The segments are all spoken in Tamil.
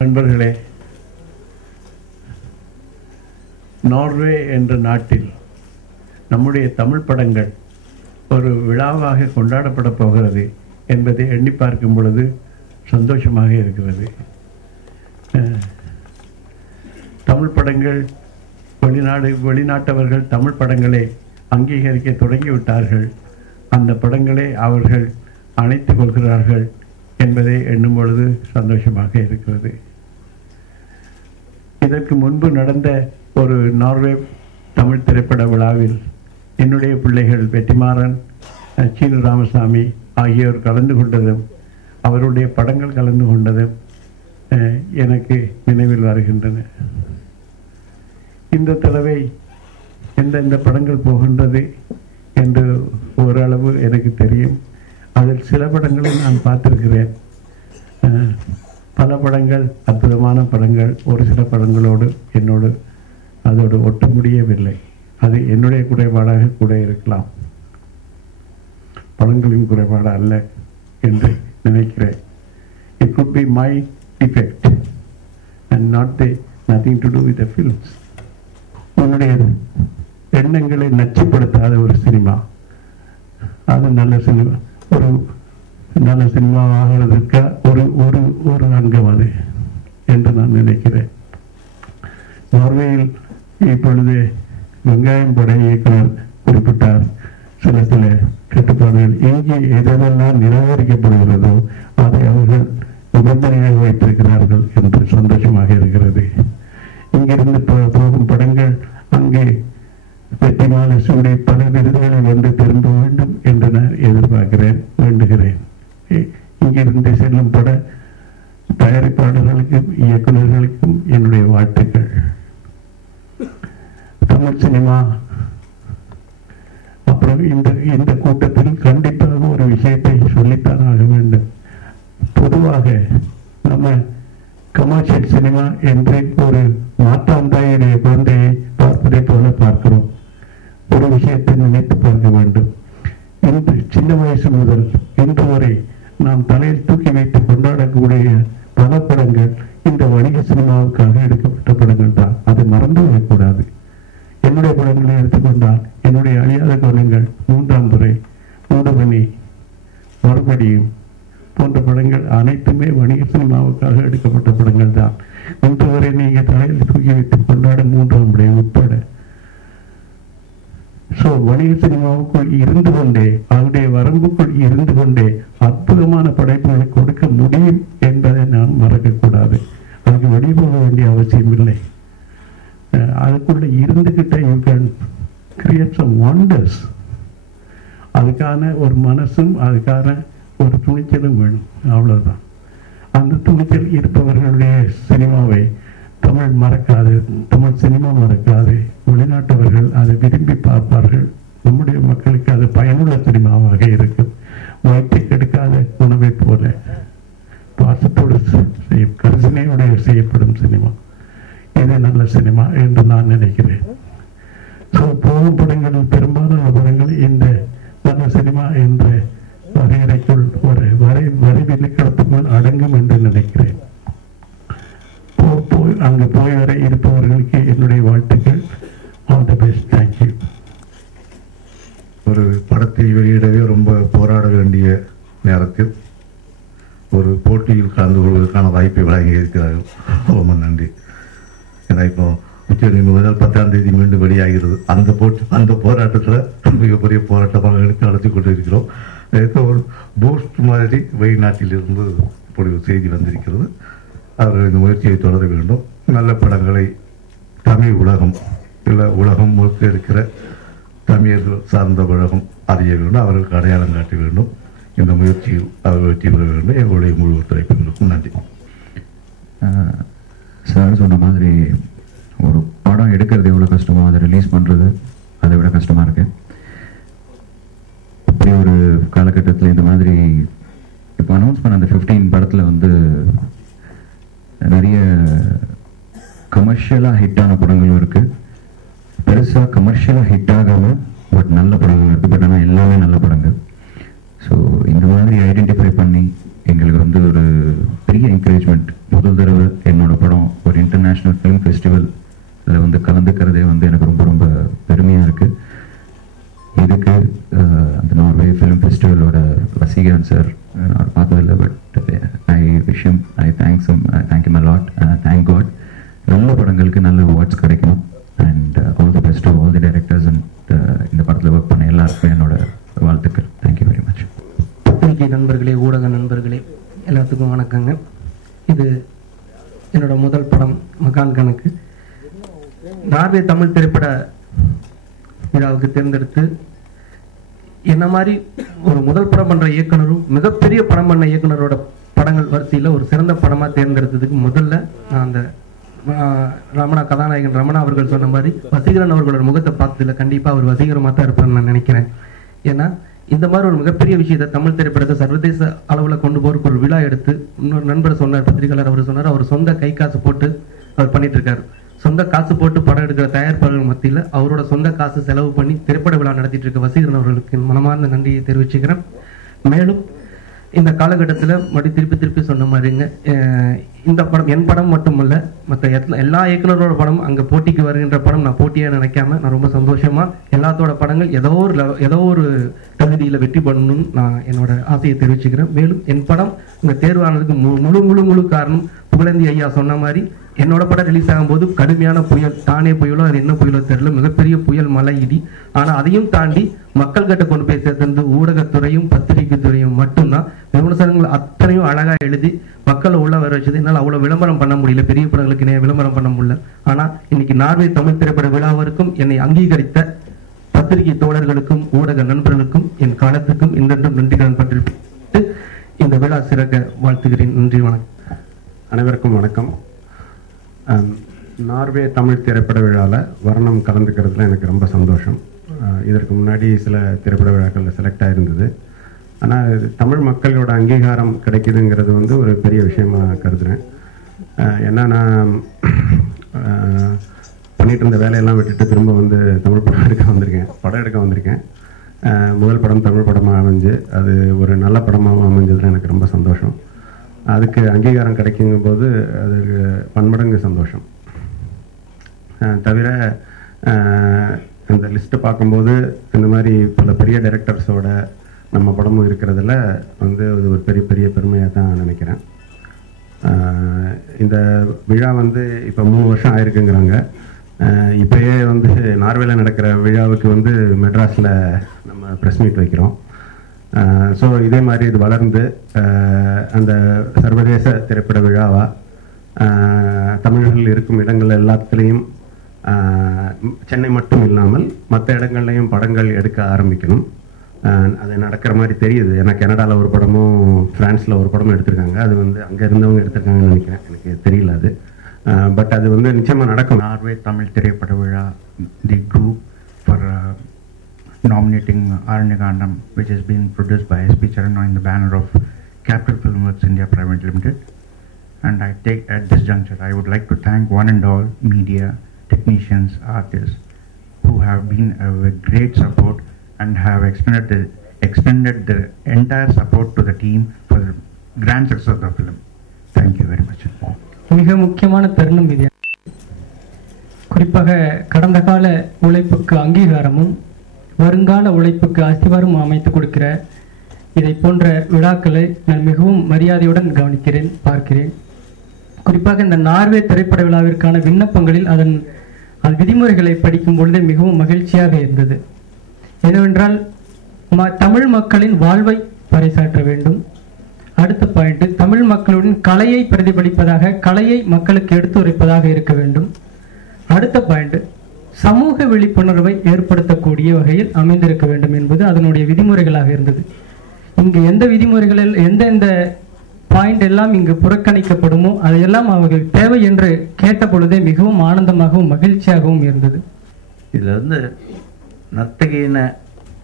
நண்பர்களே, நார்வே என்ற நாட்டில் நம்முடைய தமிழ் படங்கள் ஒரு விழாவாக கொண்டாடப்பட போகிறது என்பதை எண்ணி பார்க்கும் பொழுது சந்தோஷமாக இருக்கிறது. தமிழ் படங்கள் வெளிநாட்டவர்கள் தமிழ் படங்களை அங்கீகரிக்க தொடங்கிவிட்டார்கள். அந்த படங்களை அவர்கள் அணைத்துக் கொள்கிறார்கள் என்பதை எண்ணும் பொழுது சந்தோஷமாக இருக்கிறது. இதற்கு முன்பு நடந்த ஒரு நார்வே தமிழ் திரைப்பட விழாவில் என்னுடைய பிள்ளைகள் வெற்றிமாறன், சீனு ராமசாமி ஆகியோர் கலந்து கொண்டதும் அவருடைய படங்கள் கலந்து கொண்டதும் எனக்கு நினைவில் வருகின்றன. இந்த தடவை எந்தெந்த படங்கள் போகின்றது என்று ஓரளவு எனக்கு தெரியும். அதில் சில படங்களை நான் பார்த்திருக்கிறேன். பல படங்கள் அற்புதமான படங்கள். ஒரு சில படங்களோடு என்னோடு அதோடு ஒட்ட முடியவில்லை. அது என்னுடைய குறைபாடாக கூட இருக்கலாம், படங்களின் குறைபாடு அல்ல என்று நினைக்கிறேன். It could be my defect and nothing to do with the films. உன்னுடைய எண்ணங்களை நச்சுப்படுத்தாத ஒரு சினிமா, அது நல்ல சினிமா. ஒரு நல்ல சினிமா ஆகிறதுக்கு ஒரு ஒரு ஒரு அங்கம் அது என்று நான் நினைக்கிறேன். நார்வேயில் இப்பொழுது வெங்காயம் பட இயக்குனர் குறிப்பிட்டார், சில கட்டுப்பாடுகள் இங்கே எதெல்லாம் நிராகரிக்கப்படுகிறதோ அதை அவர்கள் நிபந்தனையாக வைத்திருக்கிறார்கள் என்று சந்தோஷமாக இருக்கிறது. இங்கிருந்து போகும் படங்கள் அங்கே வெற்றிமாலை சூடி பல விருதுகளை வந்து திரும்ப வேண்டும் என்று நான் எதிர்பார்க்கிறேன், வேண்டுகிறேன். இங்கிருந்து செல்லும் பட தயாரிப்பாளர்களுக்கும் இயக்குநர்களுக்கும் என்னுடைய வாழ்த்துக்கள். தமிழ் சினிமா அப்புறம் இந்த கூட்டத்தில் கண்டிப்பாக ஒரு விஷயத்தை சொல்லித்தான் ஆக வேண்டும். பொதுவாக நம்ம கமர்ஷியல் சினிமா என்று ஒரு மாற்றாந்தாயுடைய குழந்தையை பார்ப்பதை போல பார்க்கிறோம். ஒரு விஷயத்தை நினைத்து பார்க்க வேண்டும். இன்று சின்ன வயசு முதல் இன்று வரை நாம் தலையில் தூக்கி வைத்து கொண்டாடக்கூடிய பல படங்கள் இந்த வணிக சினிமாவுக்காக எடுக்கப்பட்ட படங்கள் தான். அது மறந்து விடக்கூடாது. என்னுடைய படங்களை எடுத்துக்கொண்டால் என்னுடைய அழியாத குணங்கள், மூன்றாம் துறை, மூடபனி, மறுபடியும் போன்ற படங்கள் அனைத்துமே வணிக சினிமாவுக்காக எடுக்கப்பட்ட படங்கள் தான். இன்று வரை நீங்கள் தலையில் தூக்கி வைத்து கொண்டாட மூன்றாம் துறை உட்பட வணிக சினிமாவுக்குள் இருந்து கொண்டே, அவருடைய வரம்புக்குள் இருந்து கொண்டே அற்புதமான படைப்புகளை கொடுக்க முடியும் என்பதை நாம் மறக்கக்கூடாது. அதுக்கு வெளிப்போக வேண்டிய அவசியம் இல்லை. அதுக்குள்ள இருந்துகிட்ட you can create some wonders. அதுக்கான ஒரு மனசும் அதுக்கான ஒரு துணிச்சலும் வேணும், அவ்வளவுதான். அந்த துணிச்சல் இருப்பவர்களுடைய சினிமாவை தமிழ் மறக்காது, தமிழ் சினிமா மறக்காது. வெளிநாட்டவர்கள் அதை விரும்பி பார்ப்பார்கள். நம்முடைய மக்களுக்கு அது பயனுள்ள சினிமாவாக இருக்கும். வயிற்றை கெடுக்காத உணவை போல பாசத்தோடு கரிசனையோடு செய்யப்படும் சினிமா இது நல்ல சினிமா என்று நான் நினைக்கிறேன். போகும் படங்கள், பெரும்பாலான படங்கள் இந்த நல்ல சினிமா என்ற வரையறைக்குள் ஒரு வரைவிலக்கணத்துக்குள் அடங்கும் என்று நினைக்கிறேன். அங்கு போய் வர இருப்பவர்களுக்கு என்னுடைய வாழ்த்துக்கள். All the best. தேங்க்யூ. ஒரு படத்தை வெளியிடவே ரொம்ப போராட வேண்டிய நேரத்தில் ஒரு போட்டியில் கலந்து கொள்வதற்கான வாய்ப்பை வழங்கி இருக்கிறார்கள். ரொம்ப நன்றி. ஏன்னா இப்போ உச்சநீதிமன்றம் முதல் 10ஆம் தேதி மீண்டும் வெளியாகிறது. அந்த போராட்டத்தில் மிகப்பெரிய போராட்டமாக எடுத்து நடத்தி கொண்டு இருக்கிறோம். ஒரு பூஸ்ட் மாதிரி வெளிநாட்டிலிருந்து இப்படி ஒரு செய்தி வந்திருக்கிறது. அவர்கள் இந்த முயற்சியை தொடர வேண்டும். நல்ல படங்களை தமிழ் உலகம் இல்லை உலகம் முழுக்க இருக்கிற தமிழர்கள் சார்ந்த உலகம் அறிய வேண்டும். அவர்களுக்கு அடையாளம் காட்ட வேண்டும். இந்த முயற்சியில் அவர்கள் வெற்றி பெற வேண்டும். எங்களுடைய முழு ஒத்துழைப்பு. நன்றி. சார் சொன்ன மாதிரி ஒரு படம் எடுக்கிறது எவ்வளோ கஷ்டமோ அதை ரிலீஸ் பண்ணுறது அதை விட கஷ்டமாக இருக்கு. இப்படி ஒரு காலகட்டத்தில் இந்த மாதிரி இப்போ அனௌன்ஸ் பண்ண அந்த 15 படத்தில் வந்து நிறைய கமர்ஷியலாக ஹிட்டான படங்களும் இருக்குது, பெருசாக கமர்ஷியலாக ஹிட் ஆகாமல் பட் நல்ல படங்கள் இருக்குது. பட் ஆனால் எல்லாமே நல்ல படங்கள். ஸோ இந்த மாதிரி ஐடென்டிஃபை பண்ணி எங்களுக்கு வந்து ஒரு பெரிய என்கரேஜ்மெண்ட் முதல் தடவை சார் நான் பார்த்ததில்லை. But I wish him, I thank him a lot. Thank God. நல்ல படங்களுக்கு நல்ல அவார்ட்ஸ் கிடைக்கணும். And all the best to all the directors அண்ட் இந்த படத்தில் ஒர்க் பண்ண எல்லாருக்குமே என்னோட வாழ்த்துக்கள். Thank you very much. பத்திரிகை நண்பர்களே, ஊடக நண்பர்களே, எல்லாத்துக்கும் வணக்கங்க. இது என்னோட முதல் படம் மகான் கணக்கு. நார்வே தமிழ் திரைப்பட விழாவுக்கு தேர்ந்தெடுத்து என்ன மாதிரி ஒரு முதல் படம் பண்ற இயக்குனரும் மிகப்பெரிய படம் பண்ண இயக்குனரோட படங்கள் வரிசையில் ஒரு சிறந்த படமாக தேர்ந்தெடுத்ததுக்கு முதல்ல நான் அந்த ரமணா கதாநாயகன் ரமணா அவர்கள் சொன்ன மாதிரி வசீகரன் அவர்களோட முகத்தை பார்த்ததுல கண்டிப்பாக அவர் வசீகரமாக தான் இருப்பார்னு நான் நினைக்கிறேன். ஏன்னா இந்த மாதிரி ஒரு மிகப்பெரிய விஷயத்தை தமிழ் திரைப்படத்தை சர்வதேச அளவில் கொண்டு போறதுக்கு ஒரு விழா எடுத்து, இன்னொரு நண்பர் சொன்னார், பத்திரிகையாளர் அவர் சொன்னார், அவர் சொந்த கை காசு போட்டு அவர் பண்ணிட்டு இருக்காரு. சொந்த காசு போட்டு படம் எடுக்கிற தயாரிப்பாளர்கள் மத்தியில் அவரோட சொந்த காசு செலவு பண்ணி திரைப்பட விழா நடத்திட்டு இருக்க வசீகரன் அவர்களுக்கு மனமார்ந்த நன்றியை தெரிவிச்சுக்கிறேன். மேலும் இந்த காலகட்டத்தில் திருப்பி சொன்ன மாதிரிங்க, இந்த படம் என் படம் மட்டுமல்ல, மற்ற எல்லா இயக்குனரோட படம் அங்கே போட்டிக்கு வருகின்ற படம் நான் போட்டியாக நினைக்காம நான் ரொம்ப சந்தோஷமா எல்லாத்தோட படங்கள் ஏதோ ஒரு தகுதியில் வெற்றி பண்ணணும்னு நான் என்னோட ஆசையை தெரிவிச்சுக்கிறேன். மேலும் என் படம் இங்கே தேர்வானதுக்கு முழு காரணம் புகழேந்தி ஐயா சொன்ன மாதிரி என்னோட படம் ரிலீஸ் ஆகும்போது கடுமையான புயல், தானே புயலோ அது என்ன புயலோ தெரியல, மிகப்பெரிய புயல், மழை, இடி. ஆனால் அதையும் தாண்டி மக்கள் கிட்ட கொண்டு போய் சேர்ந்து ஊடகத்துறையும் பத்திரிகை துறையும் மட்டும்தான் விமர்சனங்கள் அத்தனையும் அழகா எழுதி மக்களை உள்ள வர வச்சது. என்னால் அவ்வளோ விளம்பரம் பண்ண முடியல, பெரிய படங்களுக்கு இணைய விளம்பரம் பண்ண முடியல. ஆனால் இன்னைக்கு நார்வே தமிழ் திரைப்பட விழாவிற்கும் என்னை அங்கீகரித்த பத்திரிகை தோழர்களுக்கும் ஊடக நண்பர்களுக்கும் என் காலத்துக்கும் இன்றென்றும் நன்றிகள் பற்றிவிட்டு இந்த விழா சிறக்க வாழ்த்துகிறேன். நன்றி, வணக்கம். அனைவருக்கும் வணக்கம். நார்வே தமிழ் திரைப்பட விழாவில் வர்ணம் கலந்துக்கிறதுல எனக்கு ரொம்ப சந்தோஷம். இதற்கு முன்னாடி சில திரைப்பட விழாக்களில் செலக்ட் ஆகிருந்தது. ஆனால் தமிழ் மக்களோட அங்கீகாரம் கிடைக்குதுங்கிறது வந்து ஒரு பெரிய விஷயமா கருதுகிறேன். ஏன்னா நான் பண்ணிட்டு இருந்த வேலையெல்லாம் விட்டுட்டு திரும்ப வந்து தமிழ் படம் எடுக்க வந்திருக்கேன். முதல் படம் தமிழ் படமாக அமைஞ்சு அது ஒரு நல்ல படமாக அமைஞ்சதில் எனக்கு ரொம்ப சந்தோஷம். அதுக்கு அங்கீகாரம் கிடைக்குங்கும் போது அதுக்கு பன்மடங்கு சந்தோஷம். தவிர இந்த லிஸ்ட்டை பார்க்கும்போது இந்த மாதிரி பல பெரிய டைரக்டர்ஸோட நம்ம படமும் இருக்கிறதுல வந்து அது ஒரு பெரிய பெருமையாக தான் நினைக்கிறேன். இந்த விழா வந்து இப்போ 3 வருஷம் ஆயிருக்குங்கிறாங்க. இப்போயே வந்து நார்வேல நடக்கிற விழாவுக்கு வந்து மெட்ராஸில் நம்ம ப்ரெஸ் மீட் வைக்கிறோம். ஸோ இதே மாதிரி இது வளர்ந்து அந்த சர்வதேச திரைப்பட விழாவா தமிழர்கள் இருக்கும் இடங்கள் எல்லாத்துலேயும் சென்னை மட்டும் இல்லாமல் மற்ற இடங்கள்லையும் படங்கள் எடுக்க ஆரம்பிக்கணும். அது நடக்கிற மாதிரி தெரியுது. ஏன்னா கனடாவில் ஒரு படமும் ஃப்ரான்ஸில் ஒரு படமும் எடுத்திருக்காங்க. அது வந்து அங்கே இருந்தவங்க எடுத்திருக்காங்கன்னு நினைக்கிறேன், எனக்கு தெரியல அது. பட் அது வந்து நிச்சயமாக நடக்கும். நார்வே தமிழ் திரைப்பட விழா, the group for nominating Aranyagandam, which has been produced by S.P. Charana in the banner of Capital Filmworks India Private Limited. And I take at this juncture, I would like to thank one and all media, technicians, artists who have been a great support and have extended the entire support to the team for the grand success of the film. Thank you very much. மிக முக்கியமான தருணம் இது. குறிப்பாக கடந்த கால உழைப்புக்கு அங்கீகாரமும் வருங்கால உழைப்புக்கு அஸ்திவாரம் அமைத்து கொடுக்கிற இதை போன்ற விழாக்களை நான் மிகவும் மரியாதையுடன் கவனிக்கிறேன், பார்க்கிறேன். குறிப்பாக இந்த நார்வே திரைப்பட விழாவிற்கான விண்ணப்பங்களில் அதன் விதிமுறைகளை படிக்கும் பொழுதே மிகவும் மகிழ்ச்சியாக இருந்தது. என்னவென்றால் தமிழ் மக்களின் வாழ்வை பறைசாற்ற வேண்டும். அடுத்த பாயிண்ட், தமிழ் மக்களுடன் கலையை பிரதிபலிப்பதாக, கலையை மக்களுக்கு எடுத்துரைப்பதாக இருக்க வேண்டும். அடுத்த பாயிண்ட், சமூக விழிப்புணர்வை ஏற்படுத்தக்கூடிய வகையில் அமைந்திருக்க வேண்டும் என்பது அதனுடைய விதிமுறைகளாக இருந்தது. இங்கு எந்த விதிமுறைகளில் எந்தெந்த பாயிண்ட் எல்லாம் இங்கு புறக்கணிக்கப்படுமோ அதையெல்லாம் அவர்கள் தேவை என்று கேட்ட பொழுதே மிகவும் ஆனந்தமாகவும் மகிழ்ச்சியாகவும் இருந்தது. இதில் வந்து நர்த்தகின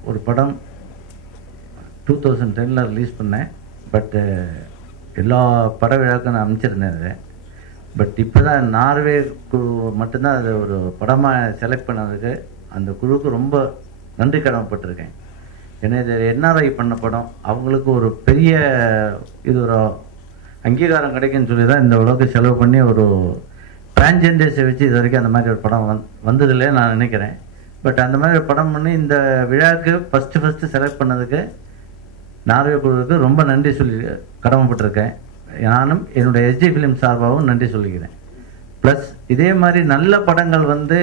ஒரு படம் 2010 ரிலீஸ் பண்ணேன். பட்டு எல்லா பட விழாக்கும் நான் அமைச்சிருந்தேன் அதை. பட் இப்போ தான் நார்வே குழு மட்டும்தான் அதை ஒரு படமாக செலக்ட் பண்ணதுக்கு அந்த குழுவுக்கு ரொம்ப நன்றி கடமைப்பட்டிருக்கேன். ஏன்னா இது என்ஆர்ஐ பண்ண படம், அவங்களுக்கு ஒரு பெரிய இது ஒரு அங்கீகாரம் கிடைக்குன்னு சொல்லி தான் இந்த அளவுக்கு செலவு பண்ணி ஒரு டிரான்ஜெண்டர்ஸை வச்சு இது வரைக்கும் அந்த மாதிரி ஒரு படம் வந்ததில்லை நான் நினைக்கிறேன். பட் அந்த மாதிரி ஒரு படம் பண்ணி இந்த விழாவுக்கு ஃபஸ்ட்டு செலக்ட் பண்ணதுக்கு நார்வே குழுவுக்கு ரொம்ப நன்றி சொல்லி கடமைப்பட்டிருக்கேன். நானும் என்னுடைய எஸ்ஜி ஃபிலிம் சார்பாகவும் நன்றி சொல்லிக்கிறேன். ப்ளஸ் இதே மாதிரி நல்ல படங்கள் வந்து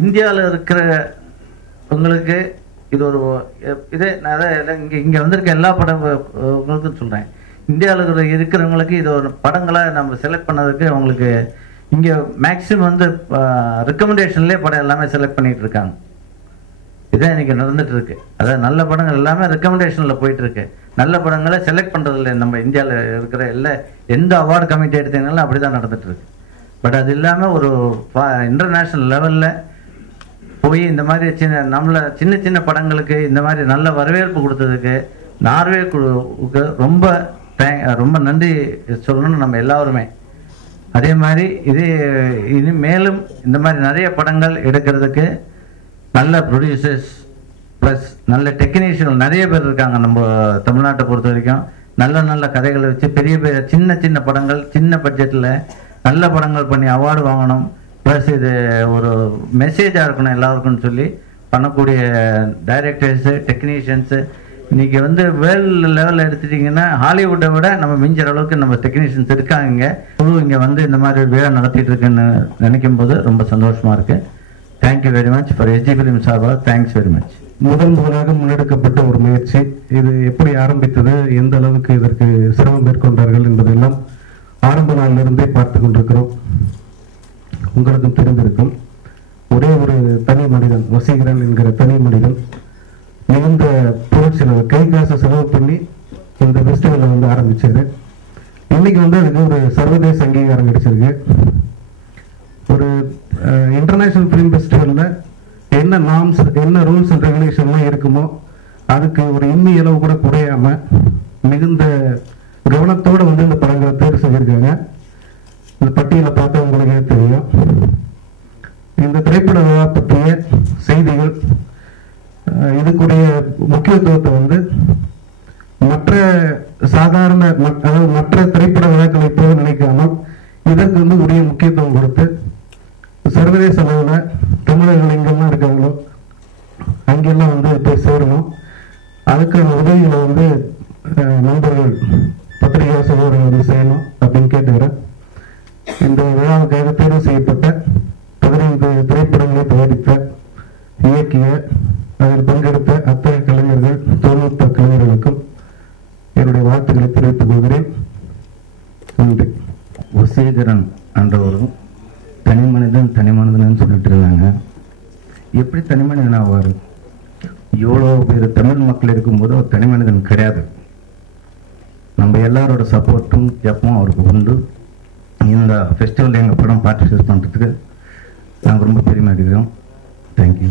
இந்தியாவில் இருக்கிறவங்களுக்கு இது ஒரு இதே நான் இங்கே வந்திருக்க எல்லா படங்களுக்கும் சொல்கிறேன், இந்தியாவில் இருக்கிறவங்களுக்கு இது ஒரு படங்களை நம்ம செலக்ட் பண்ணதுக்கு அவங்களுக்கு இங்கே மேக்ஸிமம் வந்து ரெக்கமெண்டேஷன்லேயே படம் எல்லாமே செலக்ட் பண்ணிகிட்டு இருக்காங்க. இதான் இன்றைக்கி நடந்துட்டு இருக்கு. அதாவது நல்ல படங்கள் எல்லாமே ரெக்கமெண்டேஷனில் போயிட்டுருக்கு. நல்ல படங்களை செலக்ட் பண்ணுறதில்ல. நம்ம இந்தியாவில் இருக்கிற எந்த அவார்டு கமிட்டி எடுத்தீங்கனாலும் அப்படி தான் நடந்துகிட்ருக்கு. பட் அது இல்லாமல் ஒரு இன்டர்நேஷ்னல் லெவலில் போய் இந்த மாதிரி சின்ன சின்ன படங்களுக்கு இந்த மாதிரி நல்ல வரவேற்பு கொடுத்ததுக்கு நார்வே குழுவுக்கு ரொம்ப நன்றி சொல்லணும்னு நம்ம எல்லாருமே. அதே மாதிரி இனி மேலும் இந்த மாதிரி நிறைய படங்கள் எடுக்கிறதுக்கு நல்ல ப்ரொடியூசர்ஸ் ப்ளஸ் நல்ல டெக்னீஷியன்கள் நிறைய பேர் இருக்காங்க. நம்ம தமிழ்நாட்டை பொறுத்த வரைக்கும் நல்ல கதைகளை வச்சு பெரிய சின்ன படங்கள் சின்ன பட்ஜெட்டில் நல்ல படங்கள் பண்ணி அவார்டு வாங்கணும். ப்ளஸ் இது ஒரு மெசேஜாக இருக்கணும் எல்லாருக்கும்னு சொல்லி பண்ணக்கூடிய டைரக்டர்ஸு டெக்னீஷியன்ஸு இன்றைக்கி வந்து வேர்ல்டு லெவலில் எடுத்துட்டிங்கன்னா ஹாலிவுட்டை விட நம்ம மிஞ்சிற அளவுக்கு நம்ம டெக்னீஷியன்ஸ் இருக்காங்க. இங்கே வந்து இந்த மாதிரி விழா நடத்திட்டு இருக்குன்னு நினைக்கும் போது ரொம்ப சந்தோஷமாக இருக்குது. Thank you very much for SG film சார்பாக தேங்க்ஸ் வெரி மச். முதலாக முன்னெடுக்கப்பட்ட ஒரு முயற்சி. இது எப்படி ஆரம்பித்தது, எந்த அளவுக்கு இதற்கு சிரமம் மேற்கொண்டார்கள் என்பதெல்லாம் ஆரம்ப நாளிலிருந்தே பார்த்து கொண்டிருக்கிறோம். உங்களுக்கும் தெரிந்திருக்கும். ஒரே ஒரு தனி மனிதன், வசீகரன் என்கிற தனி மனிதன் மிகுந்த பொருள் செலவு, கை காசு செலவு பண்ணி இந்த ஃபெஸ்டிவலை வந்து ஆரம்பிச்சாரு. இன்னைக்கு வந்து அதுக்கு ஒரு சர்வதேச அங்கீகாரம் கிடைச்சிருக்கு. ஒரு இன்டர்நேஷனல் ஃபிலிம் ஃபெஸ்டிவலில் என்ன நார்ம்ஸ், என்ன ரூல்ஸ் அண்ட் ரெகுலேஷன்லாம் இருக்குமோ அதுக்கு ஒரு இம்மி அளவு கூட குறையாம மிகுந்த கவனத்தோடு வந்து இந்த படங்களை தேர்வு செஞ்சிருக்காங்க. இந்த பட்டியலை பார்த்தா உங்களுக்கே தெரியும். இந்த திரைப்பட விழா பற்றிய செய்திகள், இதுக்குரிய முக்கியத்துவத்தை வந்து மற்ற சாதாரண அதாவது மற்ற திரைப்பட விழாக்களை போல நினைக்காமல் இதற்கு வந்து உரிய முக்கியத்துவம் கொடுத்து சர்வதேச அளவில் தமிழர்கள் எங்கெல்லாம் இருக்காங்களோ அங்கெல்லாம் வந்து போய் சேரணும். அதுக்கான உதவிகளை வந்து நண்பர்கள் பத்திரிகை சகோதரர்கள் வந்து செய்யணும் அப்படின்னு கேட்டுக்கிறேன். இந்த விழாவுக்காக தேர்வு செய்யப்பட்ட 15 திரைப்படங்களை தயாரித்த, இயக்கிய, அதில் பங்கெடுத்த அத்தனை கலைஞர்கள், தொழில்நுட்ப கலைஞர்களுக்கும் என்னுடைய வாழ்த்துக்களை தெரிவித்துக் கொள்கிறேன். நன்றி. வசீகரன் என்றவரும் தனி மனிதன் சொல்லிட்டு இருந்தாங்க. எப்படி தனி மனிதன் ஆவார்? இவ்வளோ பேர் தமிழ் மக்கள் இருக்கும்போது அவர் தனி மனிதன் கிடையாது. நம்ம எல்லாரோட சப்போர்ட்டும் எப்பவும் அவருக்கு உண்டு. இந்த ஃபெஸ்டிவலில் எங்கள் படம் பார்ட்டிசிபேட் பண்ணுறதுக்கு நாங்கள் ரொம்ப பெருமை அடிக்கிறோம். தேங்க்யூ.